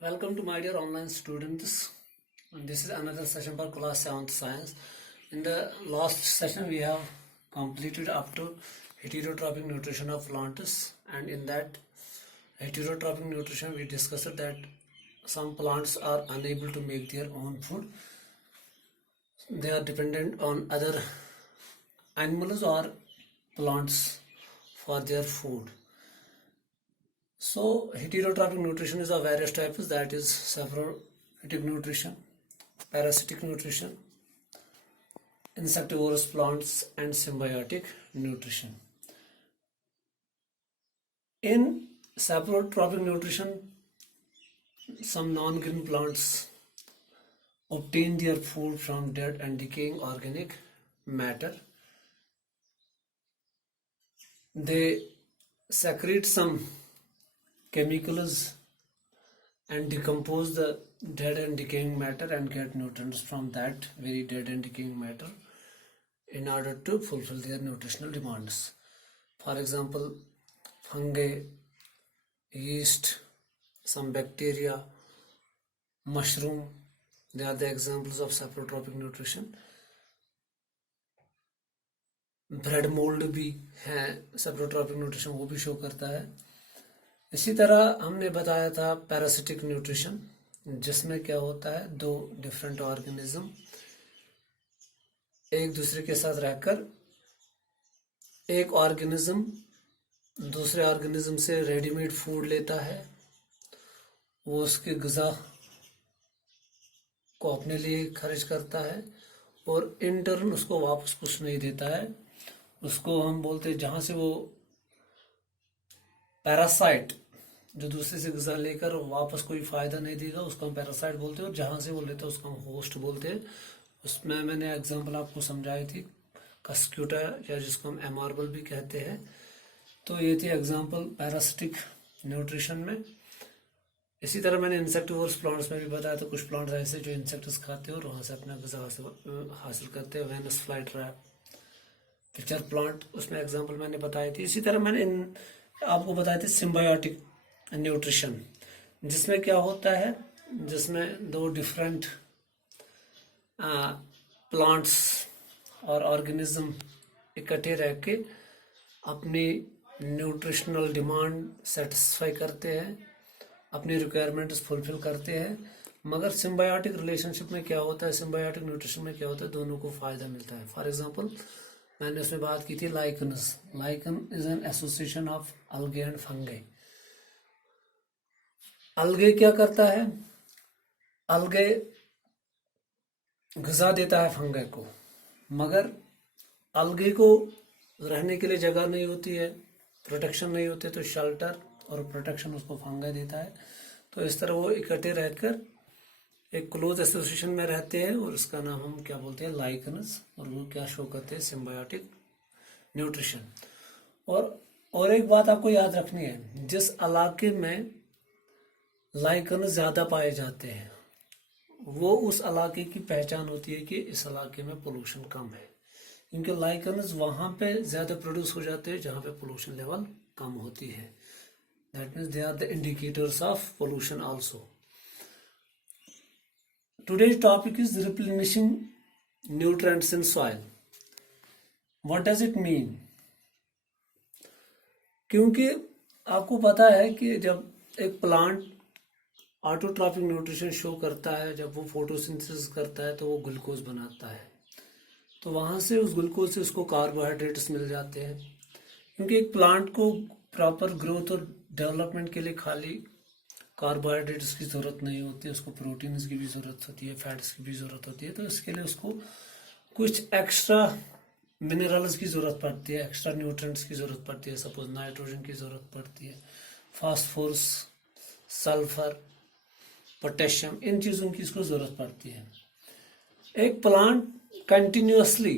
Welcome to my dear online students. And this is another session for class 7th science. In the last session we have completed up to heterotrophic nutrition of plants, and in that heterotrophic nutrition we discussed that some plants are unable to make their own food. They are dependent on other animals or plants for their food. So heterotrophic nutrition is of various types, that is saprophytic nutrition, parasitic nutrition, insectivorous plants, and symbiotic nutrition. In saprophytic nutrition, some non-green plants obtain their food from dead and decaying organic matter. They secrete some chemicals and decompose the dead and decaying matter and get nutrients from that very dead and decaying matter in order to fulfill their nutritional demands. For example, fungi, yeast, some bacteria, mushroom, they are the examples of saprophytic nutrition. Bread mould भी है, saprophytic nutrition वो भी show करता है. इसी तरह हमने बताया था पैरासिटिक न्यूट्रिशन, जिसमें क्या होता है, दो डिफरेंट ऑर्गेनिज्म एक दूसरे के साथ रहकर एक ऑर्गेनिज्म दूसरे ऑर्गेनिज्म से रेडीमेड फूड लेता है, वो उसके ग़िज़ा को अपने लिए खर्च करता है और इन टर्न उसको वापस कुछ नहीं देता है. उसको हम बोलते हैं, जहाँ से वो पैरासाइट जो दूसरे से ग़िज़ा लेकर वापस कोई फ़ायदा नहीं देगा, उसको हम पैरासाइट बोलते हैं, और जहाँ से वो लेता है उसको हम होस्ट बोलते हैं. उसमें मैंने एग्जांपल आपको समझाई थी, कस्क्यूटा, या जिसको हम एमार्बल भी कहते हैं. तो ये थी एग्जांपल पैरासिटिक न्यूट्रिशन में. इसी तरह मैंने इंसेक्टिवोरस प्लांट्स में भी बताया था, कुछ प्लांट्स ऐसे जो इंसेक्ट्स खाते हैं और वहाँ से अपना ग़िज़ा हासिल करते हैं. Venus fly trap, pitcher plant, उसमें एग्जांपल मैंने बताई थी. इसी तरह मैंने आपको बताए थे सिम्बायोटिक न्यूट्रिशन, जिसमें क्या होता है, जिसमें दो डिफरेंट प्लांट्स और ऑर्गेनिज्म इकट्ठे रह के अपनी न्यूट्रिशनल डिमांड सेटिस्फाई करते हैं, अपनी रिक्वायरमेंट्स फुलफिल करते हैं. मगर सिम्बायोटिक रिलेशनशिप में क्या होता है, सिम्बायोटिक न्यूट्रिशन में क्या होता है, दोनों को फ़ायदा मिलता है. फॉर एग्जांपल मैंने उसमें बात की थी lichens. Lichen is an association of algae and fungi. Algae क्या करता है, अलगे ग़िज़ा देता है फंगे को, मगर अलगे को रहने के लिए जगह नहीं होती है, प्रोटेक्शन नहीं होती, तो शेल्टर और प्रोटेक्शन उसको फंगा देता है. तो इस तरह वो इकट्ठे रहकर एक क्लोज एसोसिएशन में रहते हैं, और उसका नाम हम क्या बोलते हैं, लाइकन्स, और वो क्या शो करते हैं, सिम्बायोटिक न्यूट्रिशन. और एक बात आपको याद रखनी है, जिस इलाके में लाइकन्स ज़्यादा पाए जाते हैं वो उस इलाके की पहचान होती है कि इस इलाके में पोल्यूशन कम है, क्योंकि लाइकन्स वहाँ पे ज़्यादा प्रोड्यूस हो जाते हैं जहाँ पे पोल्यूशन लेवल कम होती है. That means they are the indicators of pollution also. Today's topic is replenishing nutrients in soil. What does it mean? क्योंकि आपको पता है कि जब एक प्लांट ऑटोट्रॉफिक न्यूट्रिशन शो करता है, जब वो फोटोसिंथेसिस करता है तो वो ग्लूकोज बनाता है, तो वहाँ से उस ग्लूकोज से उसको कार्बोहाइड्रेट्स मिल जाते हैं. क्योंकि एक प्लांट को प्रॉपर ग्रोथ और डेवलपमेंट के लिए खाली कार्बोहाइड्रेट्स की ज़रूरत नहीं होती, उसको प्रोटीन्स की भी ज़रूरत होती है, फैट्स की भी ज़रूरत होती है. तो इसके लिए उसको कुछ एक्स्ट्रा मिनरल्स की ज़रूरत पड़ती है, एक्स्ट्रा न्यूट्रिएंट्स की ज़रूरत पड़ती है. सपोज नाइट्रोजन की ज़रूरत पड़ती है, फास्फोरस, सल्फर, पोटेशियम, इन चीज़ों की इसको ज़रूरत पड़ती है. एक प्लांट कंटिन्यूसली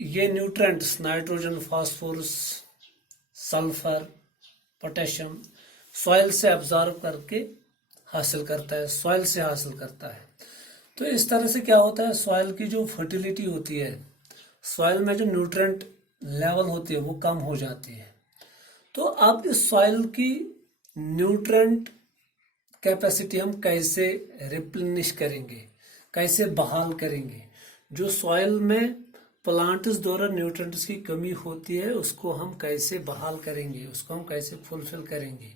ये nutrients nitrogen, phosphorus, sulphur, potassium soil से एब्जॉर्ब करके हासिल करता है, सॉइल से हासिल करता है. तो इस तरह से क्या होता है, सॉइल की जो फर्टिलिटी होती है, सॉइल में जो न्यूट्रिएंट लेवल होती है वो कम हो जाती है. तो अब इस सॉइल की न्यूट्रिएंट कैपेसिटी हम कैसे रिप्लेनिश करेंगे, कैसे बहाल करेंगे। जो सॉइल में प्लांट्स द्वारा न्यूट्रिएंट्स की कमी होती है उसको हम कैसे बहाल करेंगे, उसको हम कैसे फुलफिल करेंगे।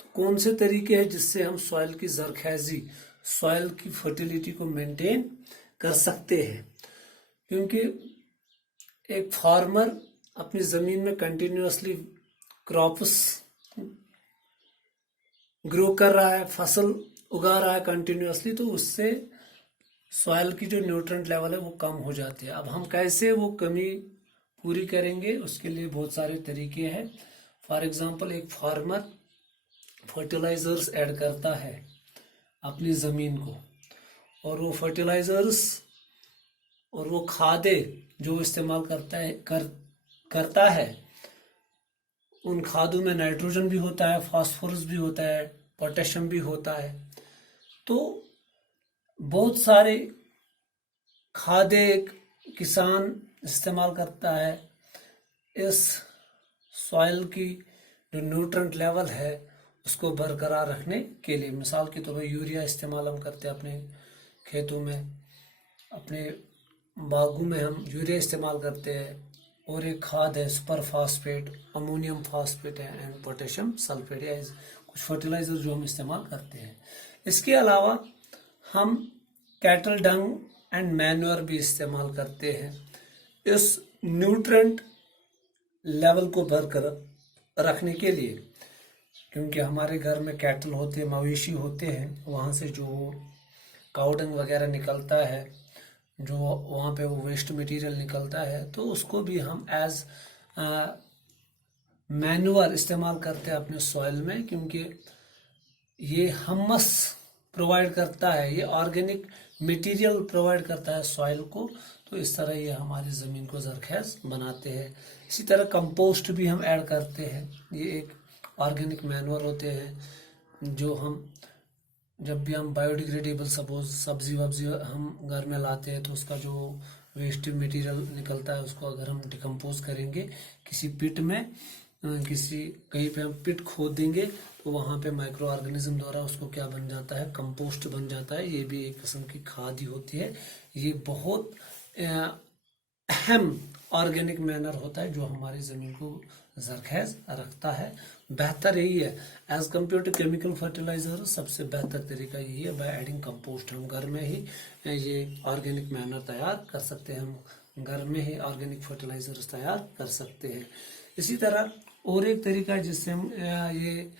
तो कौन से तरीके हैं जिससे हम सॉइल की जरखेजी, सॉइल की फर्टिलिटी को मेंटेन कर सकते हैं। क्योंकि एक फार्मर अपनी जमीन में कंटिन्यूअसली क्रॉप्स ग्रो कर रहा है, फसल उगा रहा है कंटिन्यूअसली, तो उससे सॉइल की जो न्यूट्रिएंट लेवल है वो कम हो जाती है। अब हम कैसे वो कमी पूरी करेंगे, उसके लिए बहुत सारे तरीके हैं। फॉर एग्जांपल, एक फार्मर फर्टिलाइजर्स ऐड करता है अपनी ज़मीन को, और वो फर्टिलाइजर्स और वो खादें जो इस्तेमाल करता है उन खादों में नाइट्रोजन भी होता है, फास्फोरस भी होता है, पोटेशियम भी होता है। तो बहुत सारे खादें किसान इस्तेमाल करता है इस सॉइल की जो न्यूट्रिएंट लेवल है उसको बरकरार रखने के लिए। मिसाल के तौर पर यूरिया इस्तेमाल हम करते हैं अपने खेतों में, अपने बागों में हम यूरिया इस्तेमाल करते हैं। और एक खाद है सुपर फास्फेट, अमोनियम फास्फेट है एंड पोटेशियम सल्फेट है, कुछ फर्टिलाइजर जो हम इस्तेमाल करते हैं। इसके अलावा हम कैटल डंग एंड मैन्योर भी इस्तेमाल करते हैं इस न्यूट्रिएंट लेवल को बरकरार रखने के लिए। क्योंकि हमारे घर में कैटल होते हैं, मवेशी होते हैं, वहाँ से जो काऊ डंग वगैरह निकलता है, जो वहाँ पे वो वेस्ट मटेरियल निकलता है, तो उसको भी हम एज मैन्युअल इस्तेमाल करते हैं अपने सॉइल में। क्योंकि ये हमस प्रोवाइड करता है, ये ऑर्गेनिक मटेरियल प्रोवाइड करता है सॉइल को, तो इस तरह ये हमारी ज़मीन को जरखेज बनाते हैं। इसी तरह कंपोस्ट भी हम ऐड करते हैं, ये एक ऑर्गेनिक मैन्योर होते हैं जो हम जब भी हम बायोडिग्रेडेबल सपोज सब्जी वब्जी हम घर में लाते हैं तो उसका जो वेस्ट मटेरियल निकलता है उसको अगर हम डिकम्पोज करेंगे किसी पिट में, किसी कहीं पे हम पिट खोद देंगे तो वहाँ पे माइक्रो ऑर्गेनिज्म द्वारा उसको क्या बन जाता है, कंपोस्ट बन जाता है। ये भी एक किस्म की खाद ही होती है। ये बहुत अहम ऑर्गेनिक मैनर होता है जो हमारी ज़मीन को जरखेज रखता है। बेहतर यही है as compare to chemical fertiliser, सबसे बेहतर तरीका यही है बाय एडिंग कंपोस्ट। हम घर में ही ये ऑर्गेनिक मैनर तैयार कर सकते हैं, हम घर में ही ऑर्गेनिक फर्टिलाइजर्स तैयार कर सकते हैं। इसी तरह और एक तरीका है जिससे हम ये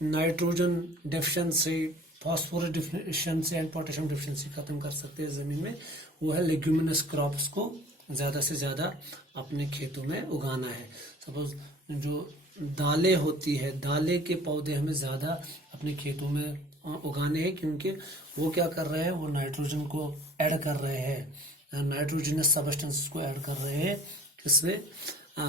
nitrogen deficiency, phosphorus deficiency and potassium deficiency खत्म कर सकते हैं ज़मीन में, वो है लेग्यूमिनस क्रॉप्स को ज़्यादा से ज़्यादा अपने खेतों में उगाना है। सपोज जो दालें होती है, दालें के पौधे हमें ज़्यादा अपने खेतों में उगाने हैं, क्योंकि वो क्या कर रहे हैं, वो नाइट्रोजन को ऐड कर रहे हैं, नाइट्रोजनस सब्सटेंस को ऐड कर रहे हैं इसमें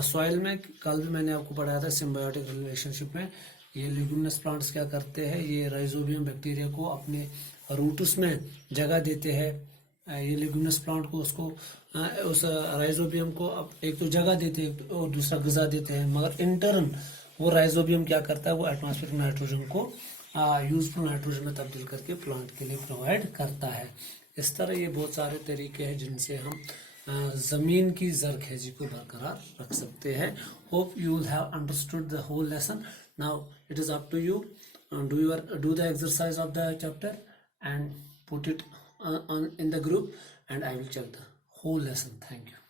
सॉइल में। कल भी मैंने आपको पढ़ाया था सिम्बायोटिक रिलेशनशिप में। ये लेग्यूमिनस प्लांट्स क्या करते हैं, ये राइजोबियम बैक्टीरिया को अपने रूट्स में जगह देते हैं। ये लेग्यूमिनस प्लांट को उसको उस राइजोबियम को एक तो जगह देते हैं और दूसरा ग़िज़ा देते हैं, मगर इंटर्न वो राइजोबियम क्या करता है, वो एटमॉस्फेरिक नाइट्रोजन को यूजफुल नाइट्रोजन में तब्दील करके प्लांट के लिए प्रोवाइड करता है। इस तरह ये बहुत सारे तरीके हैं जिनसे हम ज़मीन की जरखेजी को बरकरार रख सकते हैं। Hope you will have understood the whole lesson. Now it is up to you, do the exercise of the chapter and put it in the group, and I will check the whole lesson. Thank you.